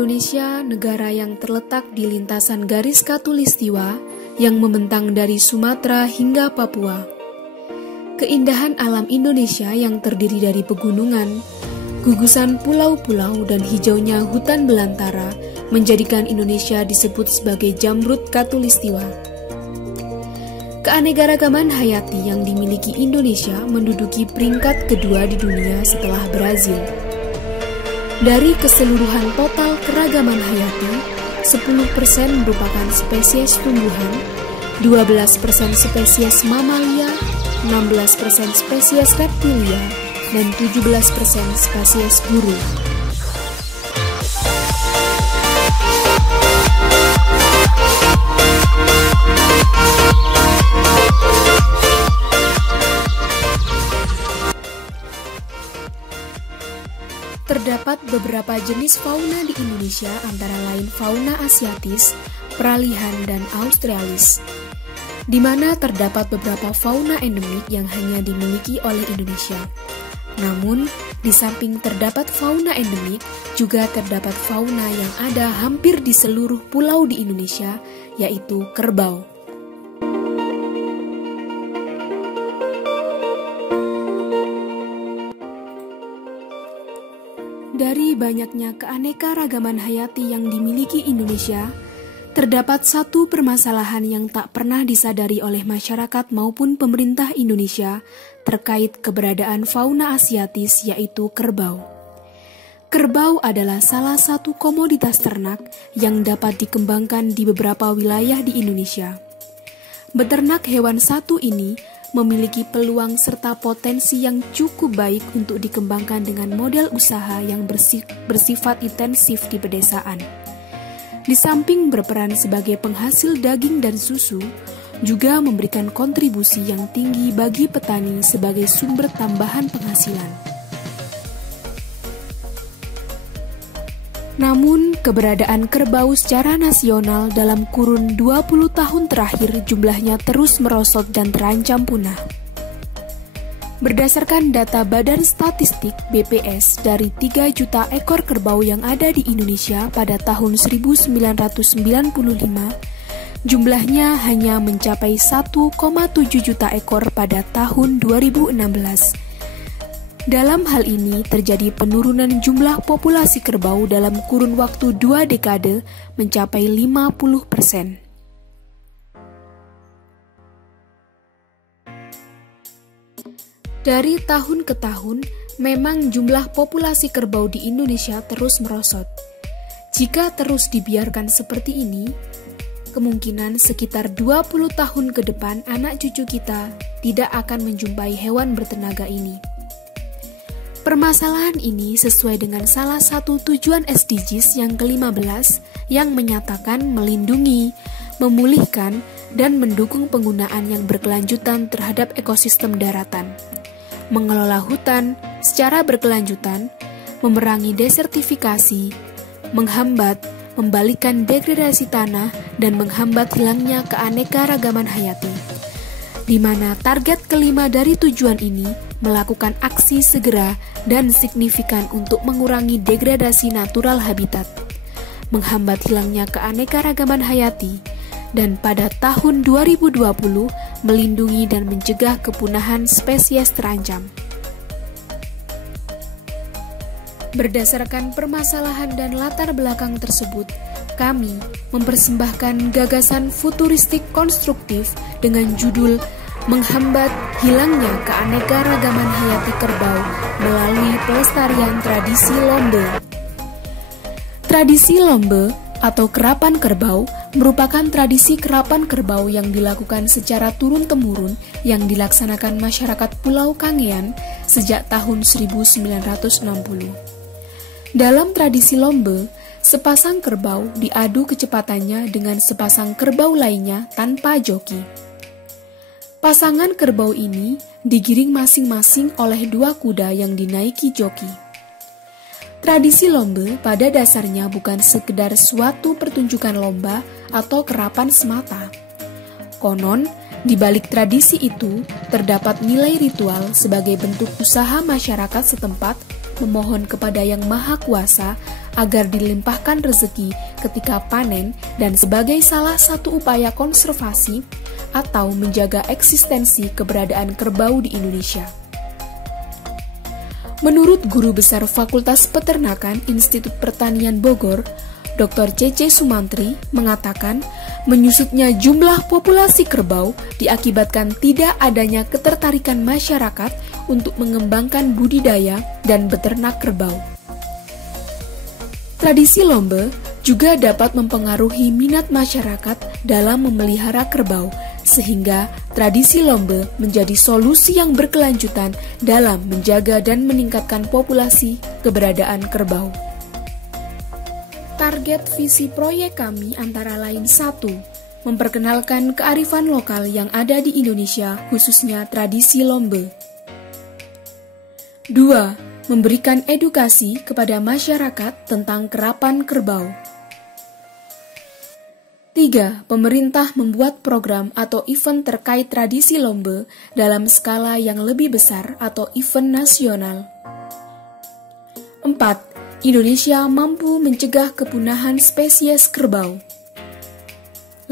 Indonesia, negara yang terletak di lintasan garis khatulistiwa yang membentang dari Sumatera hingga Papua. Keindahan alam Indonesia yang terdiri dari pegunungan, gugusan pulau-pulau dan hijaunya hutan belantara menjadikan Indonesia disebut sebagai Jamrud Khatulistiwa. Keanekaragaman hayati yang dimiliki Indonesia menduduki peringkat kedua di dunia setelah Brazil. Dari keseluruhan total keragaman hayati, 10% merupakan spesies tumbuhan, 12% spesies mamalia, 16% spesies reptilia, dan 17% spesies burung. Terdapat beberapa jenis fauna di Indonesia, antara lain fauna asiatis, peralihan, dan australis, di mana terdapat beberapa fauna endemik yang hanya dimiliki oleh Indonesia. Namun, di samping terdapat fauna endemik, juga terdapat fauna yang ada hampir di seluruh pulau di Indonesia, yaitu kerbau. Dari banyaknya keanekaragaman hayati yang dimiliki Indonesia, terdapat satu permasalahan yang tak pernah disadari oleh masyarakat maupun pemerintah Indonesia terkait keberadaan fauna asiatis, yaitu kerbau. Kerbau adalah salah satu komoditas ternak yang dapat dikembangkan di beberapa wilayah di Indonesia. Beternak hewan satu ini memiliki peluang serta potensi yang cukup baik untuk dikembangkan dengan model usaha yang bersifat intensif di pedesaan. Di samping berperan sebagai penghasil daging dan susu, juga memberikan kontribusi yang tinggi bagi petani sebagai sumber tambahan penghasilan. Namun, keberadaan kerbau secara nasional dalam kurun 20 tahun terakhir jumlahnya terus merosot dan terancam punah. Berdasarkan data Badan Statistik (BPS) dari 3 juta ekor kerbau yang ada di Indonesia pada tahun 1995, jumlahnya hanya mencapai 1,7 juta ekor pada tahun 2016. Dalam hal ini terjadi penurunan jumlah populasi kerbau dalam kurun waktu 2 dekade mencapai 50%. Dari tahun ke tahun, memang jumlah populasi kerbau di Indonesia terus merosot. Jika terus dibiarkan seperti ini, kemungkinan sekitar 20 tahun ke depan anak cucu kita tidak akan menjumpai hewan bertenaga ini. Permasalahan ini sesuai dengan salah satu tujuan SDGs yang ke-15 yang menyatakan melindungi, memulihkan, dan mendukung penggunaan yang berkelanjutan terhadap ekosistem daratan, mengelola hutan secara berkelanjutan, memerangi desertifikasi, menghambat, membalikan degradasi tanah, dan menghambat hilangnya keanekaragaman hayati, di mana target kelima dari tujuan ini melakukan aksi segera dan signifikan untuk mengurangi degradasi natural habitat, menghambat hilangnya keanekaragaman hayati, dan pada tahun 2020 melindungi dan mencegah kepunahan spesies terancam. Berdasarkan permasalahan dan latar belakang tersebut, kami mempersembahkan gagasan futuristik konstruktif dengan judul Menghambat Hilangnya Keanekaragaman Hayati Kerbau melalui Pelestarian Tradisi Lombe. Tradisi Lombe atau kerapan kerbau merupakan tradisi kerapan kerbau yang dilakukan secara turun-temurun yang dilaksanakan masyarakat Pulau Kangean sejak tahun 1960. Dalam tradisi Lombe, sepasang kerbau diadu kecepatannya dengan sepasang kerbau lainnya tanpa joki. Pasangan kerbau ini digiring masing-masing oleh 2 kuda yang dinaiki joki. Tradisi Lombe pada dasarnya bukan sekedar suatu pertunjukan lomba atau kerapan semata. Konon, di balik tradisi itu terdapat nilai ritual sebagai bentuk usaha masyarakat setempat memohon kepada Yang Maha Kuasa agar dilimpahkan rezeki ketika panen dan sebagai salah satu upaya konservasi atau menjaga eksistensi keberadaan kerbau di Indonesia. Menurut Guru Besar Fakultas Peternakan Institut Pertanian Bogor, Dr. C.C. Sumantri mengatakan menyusutnya jumlah populasi kerbau diakibatkan tidak adanya ketertarikan masyarakat untuk mengembangkan budidaya dan beternak kerbau. Tradisi lomba juga dapat mempengaruhi minat masyarakat dalam memelihara kerbau, sehingga tradisi lomba menjadi solusi yang berkelanjutan dalam menjaga dan meningkatkan populasi keberadaan kerbau. Target visi proyek kami antara lain 1. Memperkenalkan kearifan lokal yang ada di Indonesia, khususnya tradisi lomba. 2. Memberikan edukasi kepada masyarakat tentang kerapan kerbau. 3. Pemerintah membuat program atau event terkait tradisi lomba dalam skala yang lebih besar atau event nasional. 4. Indonesia mampu mencegah kepunahan spesies kerbau.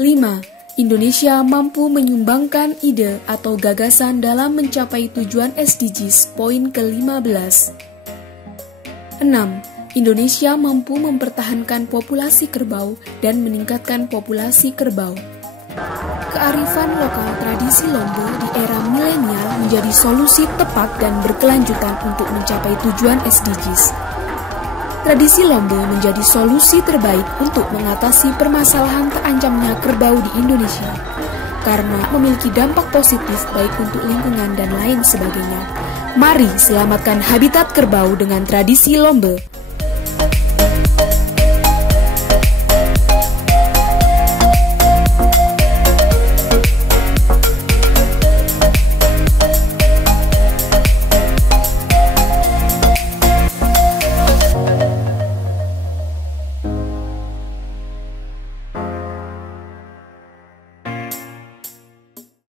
5. Indonesia mampu menyumbangkan ide atau gagasan dalam mencapai tujuan SDGs poin ke-15. 6. Indonesia mampu mempertahankan populasi kerbau dan meningkatkan populasi kerbau. Kearifan lokal tradisi lomba di era milenial menjadi solusi tepat dan berkelanjutan untuk mencapai tujuan SDGs. Tradisi lomba menjadi solusi terbaik untuk mengatasi permasalahan terancamnya kerbau di Indonesia, karena memiliki dampak positif baik untuk lingkungan dan lain sebagainya. Mari selamatkan habitat kerbau dengan tradisi lomba.